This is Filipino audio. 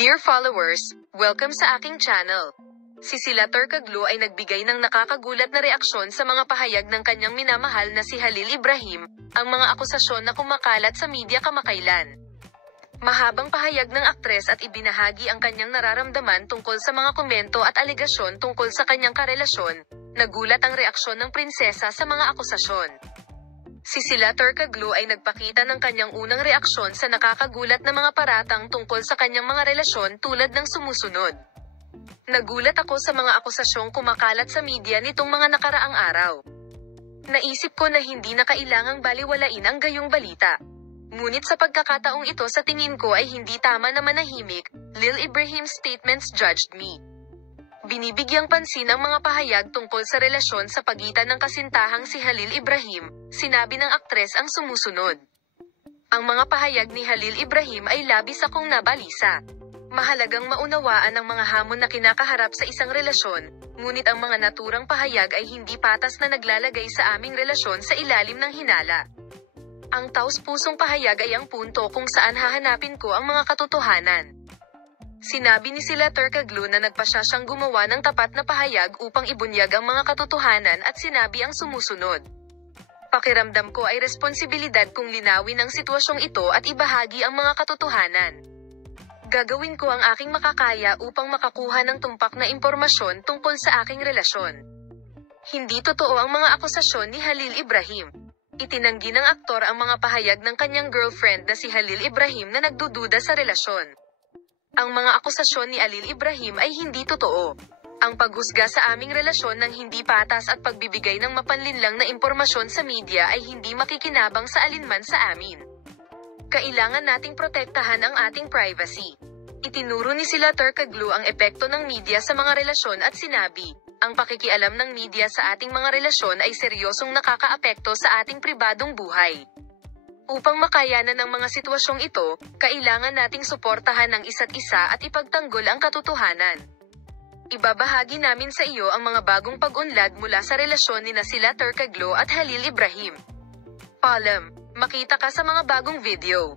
Dear followers, welcome sa aking channel. Si Sila Turkoglu ay nagbigay ng nakakagulat na reaksyon sa mga pahayag ng kanyang minamahal na si Halil Ibrahim, ang mga akusasyon na kumakalat sa media kamakailan. Mahabang pahayag ng aktres at ibinahagi ang kanyang nararamdaman tungkol sa mga komento at alegasyon tungkol sa kanyang karelasyon. Nagulat ang reaksyon ng prinsesa sa mga akusasyon. Si Sila Turkoglu ay nagpakita ng kanyang unang reaksyon sa nakakagulat na mga paratang tungkol sa kanyang mga relasyon tulad ng sumusunod. Nagulat ako sa mga akusasyong kumakalat sa media nitong mga nakaraang araw. Naisip ko na hindi na kailangang baliwalain ang gayong balita. Ngunit sa pagkakataong ito sa tingin ko ay hindi tama na manahimik. Lil Ibrahim's statements judged me. Binibigyang pansin ang mga pahayag tungkol sa relasyon sa pagitan ng kasintahang si Halil Ibrahim, sinabi ng aktres ang sumusunod. Ang mga pahayag ni Halil Ibrahim ay labis akong nabalisa. Mahalagang maunawaan ang mga hamon na kinakaharap sa isang relasyon, ngunit ang mga naturang pahayag ay hindi patas na naglalagay sa aming relasyon sa ilalim ng hinala. Ang taus-pusong pahayag ay ang punto kung saan hahanapin ko ang mga katotohanan. Sinabi ni Sila Turkoglu na nagpasya siyang gumawa ng tapat na pahayag upang ibunyag ang mga katotohanan at sinabi ang sumusunod. Pakiramdam ko ay responsibilidad kong linawin ang sitwasyong ito at ibahagi ang mga katotohanan. Gagawin ko ang aking makakaya upang makakuha ng tumpak na impormasyon tungkol sa aking relasyon. Hindi totoo ang mga akusasyon ni Halil Ibrahim. Itinanggi ng aktor ang mga pahayag ng kanyang girlfriend na si Halil Ibrahim na nagdududa sa relasyon. Ang mga akusasyon ni Halil Ibrahim ay hindi totoo. Ang paghusga sa aming relasyon ng hindi patas at pagbibigay ng mapanlinlang na impormasyon sa media ay hindi makikinabang sa alinman sa amin. Kailangan nating protektahan ang ating privacy. Itinuro ni Sila Turkoglu ang epekto ng media sa mga relasyon at sinabi, ang pakikialam ng media sa ating mga relasyon ay seryosong nakakaapekto sa ating pribadong buhay. Upang makayanan ng mga sitwasyong ito, kailangan nating suportahan ang isa't isa at ipagtanggol ang katotohanan. Ibabahagi namin sa iyo ang mga bagong pag-unlad mula sa relasyon ni Sila Turkoglu at Halil Ibrahim. Paalam, makita ka sa mga bagong video.